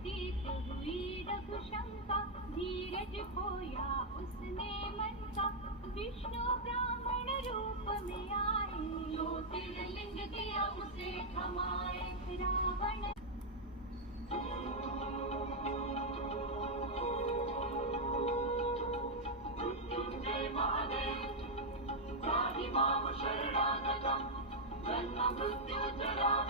प्रतीत हुई रघु शंका, धीरज खोया उसने मन का। विष्णु ब्राह्मण रूप में आए, ज्योतिर्लिंग दिया उसे थमाए। रावण मृत्युंजय महादेव त्राहि मां शरणागतम्, जन्म मृत्यु जरा